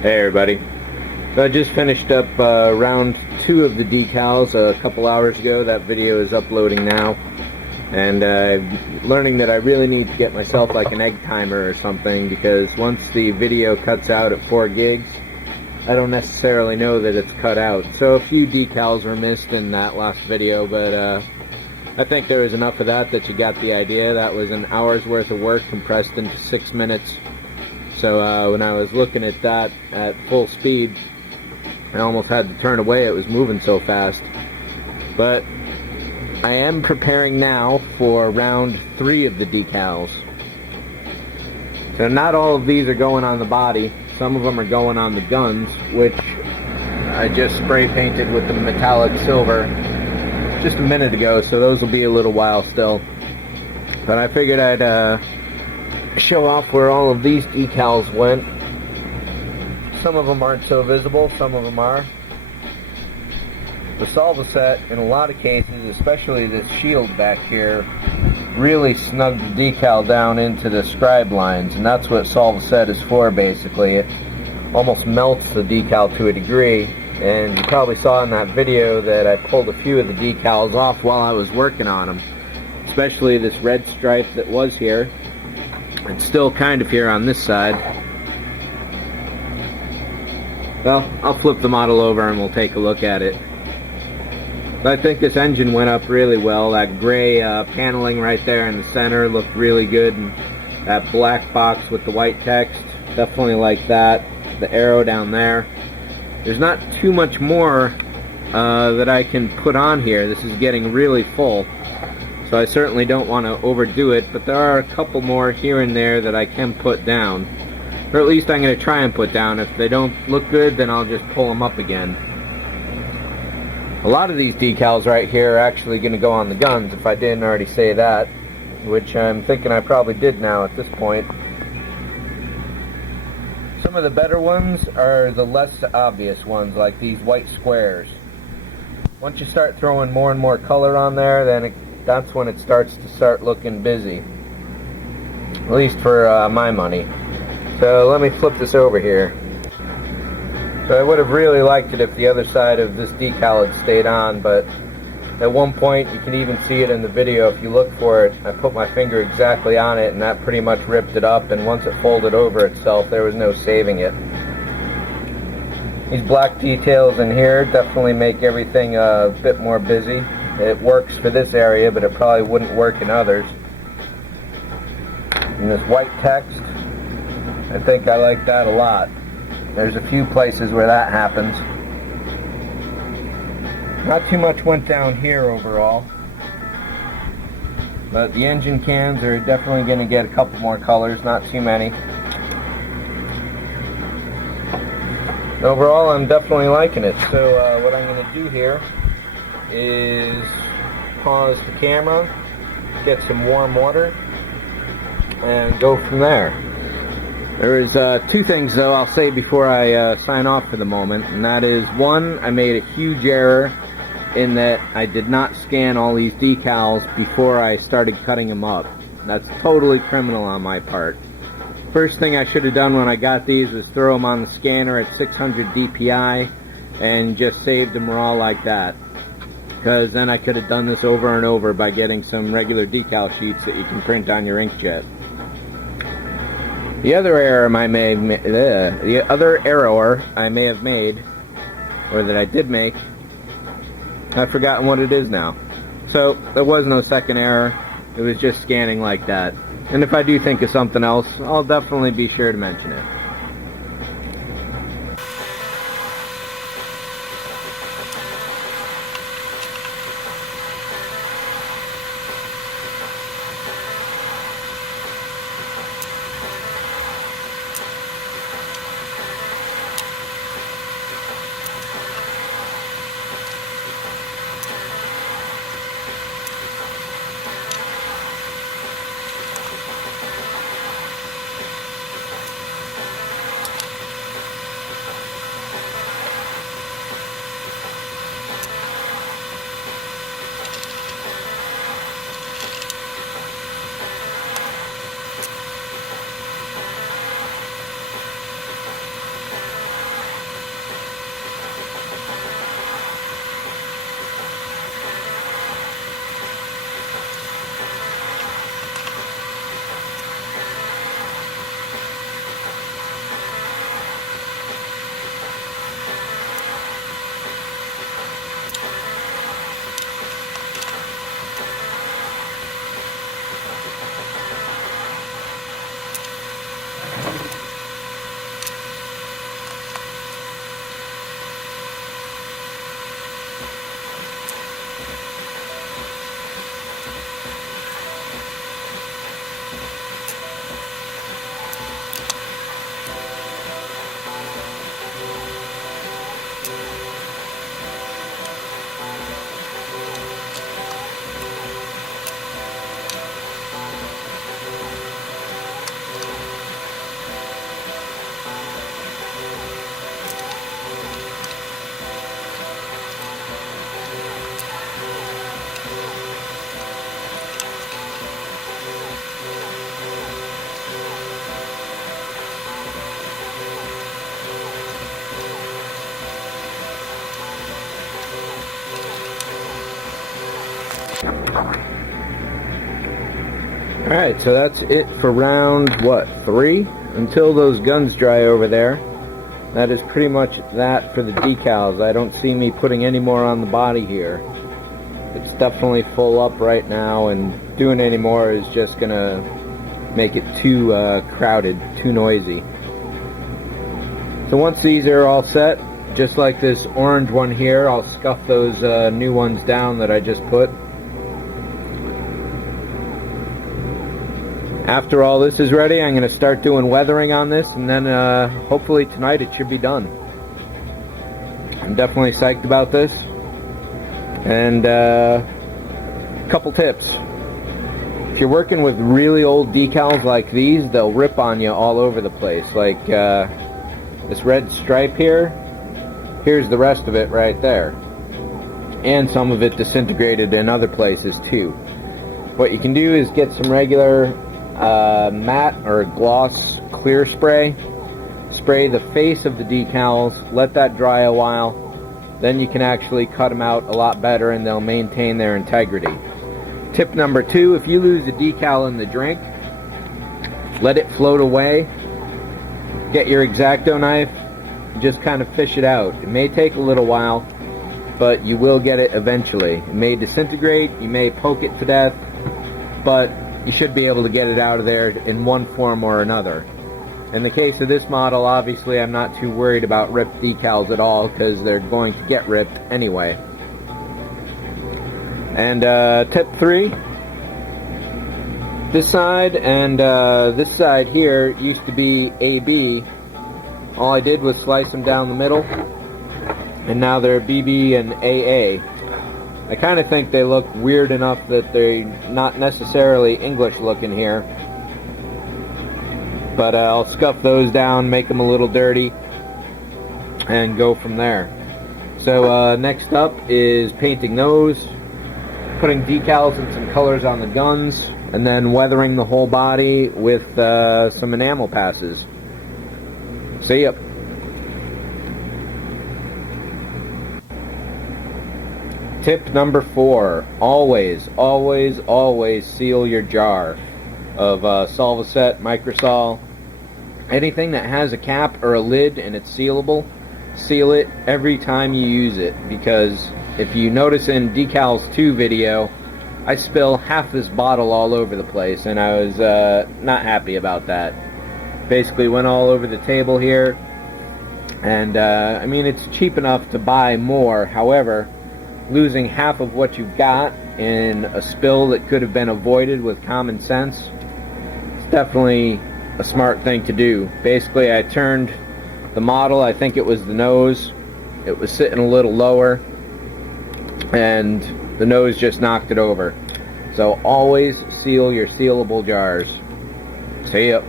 Hey everybody. So I just finished up round 2 of the decals a couple hours ago. That video is uploading now. And learning that I really need to get myself like an egg timer or something, because once the video cuts out at 4 gigs, I don't necessarily know that it's cut out. So a few decals were missed in that last video, but I think there was enough of that you got the idea. That was an hour's worth of work compressed into 6 minutes. So when I was looking at that at full speed, I almost had to turn away. It was moving so fast. But I am preparing now for round 3 of the decals. So not all of these are going on the body. Some of them are going on the guns, which I just spray painted with the metallic silver just a minute ago, so those will be a little while still. But I figured I'd show off where all of these decals went. Some of them aren't so visible, some of them are. The Solva set, in a lot of cases, especially this shield back here, really snugged the decal down into the scribe lines, and that's what Solva set is for basically. It almost melts the decal to a degree, and you probably saw in that video that I pulled a few of the decals off while I was working on them, especially this red stripe that was here. It's still kind of here on this side. Well, I'll flip the model over and we'll take a look at it. But I think this engine went up really well. That gray paneling right there in the center looked really good, and that black box with the white text, definitely like that. The arrow down there. There's not too much more that I can put on here. This is getting really full. So I certainly don't want to overdo it, but there are a couple more here and there that I can put down. Or at least I'm going to try and put down. If they don't look good, then I'll just pull them up again. A lot of these decals right here are actually going to go on the guns, if I didn't already say that, which I'm thinking I probably did now at this point. Some of the better ones are the less obvious ones, like these white squares. Once you start throwing more and more color on there, then that's when it starts to looking busy. At least for my money. So let me flip this over here. So I would have really liked it if the other side of this decal had stayed on, but at one point, you can even see it in the video if you look for it, I put my finger exactly on it and that pretty much ripped it up, and once it folded over itself, there was no saving it. These black details in here definitely make everything a bit more busy. It works for this area, but it probably wouldn't work in others. And this white text, I think I like that a lot. There's a few places where that happens. Not too much went down here overall. But the engine cans are definitely going to get a couple more colors, not too many. Overall, I'm definitely liking it. So what I'm going to do here is pause the camera, get some warm water, and go from there. There is 2 things though I'll say before I sign off for the moment, and that is, one, I made a huge error in that I did not scan all these decals before I started cutting them up. That's totally criminal on my part. First thing I should have done when I got these was throw them on the scanner at 600 DPI and just saved them raw like that, because then I could have done this over and over by getting some regular decal sheets that you can print on your inkjet. The other error I may have made, or that I did make, I've forgotten what it is now. So there was no second error. It was just scanning like that. And if I do think of something else, I'll definitely be sure to mention it. Alright, so that's it for round, 3? Until those guns dry over there. That is pretty much that for the decals. I don't see me putting any more on the body here. It's definitely full up right now, and doing any more is just gonna make it too crowded, too noisy. So once these are all set, just like this orange one here, I'll scuff those new ones down that I just put. After all this is ready, I'm going to start doing weathering on this, and then hopefully tonight it should be done. I'm definitely psyched about this. And couple tips. If you're working with really old decals like these, they'll rip on you all over the place. Like this red stripe here, here's the rest of it right there. And some of it disintegrated in other places too. What you can do is get some regular matte or gloss clear spray. Spray the face of the decals, let that dry a while, then you can actually cut them out a lot better and they'll maintain their integrity. Tip number 2, if you lose a decal in the drink, let it float away. Get your X-Acto knife, just kind of fish it out. It may take a little while, but you will get it eventually. It may disintegrate, you may poke it to death, but you should be able to get it out of there in one form or another. In the case of this model, obviously I'm not too worried about ripped decals at all, because they're going to get ripped anyway. And tip 3, this side and this side here used to be AB. All I did was slice them down the middle, and now they're BB and AA. I kind of think they look weird enough that they're not necessarily English looking here. But I'll scuff those down, make them a little dirty, and go from there. So next up is painting those, putting decals and some colors on the guns, and then weathering the whole body with some enamel passes. See ya. Tip number 4, always, always, always seal your jar of Solvaset, Microsol. Anything that has a cap or a lid and it's sealable, seal it every time you use it, because if you notice in Decals 2 video, I spill half this bottle all over the place, and I was not happy about that. Basically went all over the table here, and I mean, it's cheap enough to buy more. However, losing half of what you've got in a spill that could have been avoided with common sense, it's definitely a smart thing to do. Basically, I turned the model, I think it was the nose, it was sitting a little lower, and the nose just knocked it over. So always seal your sealable jars. See ya.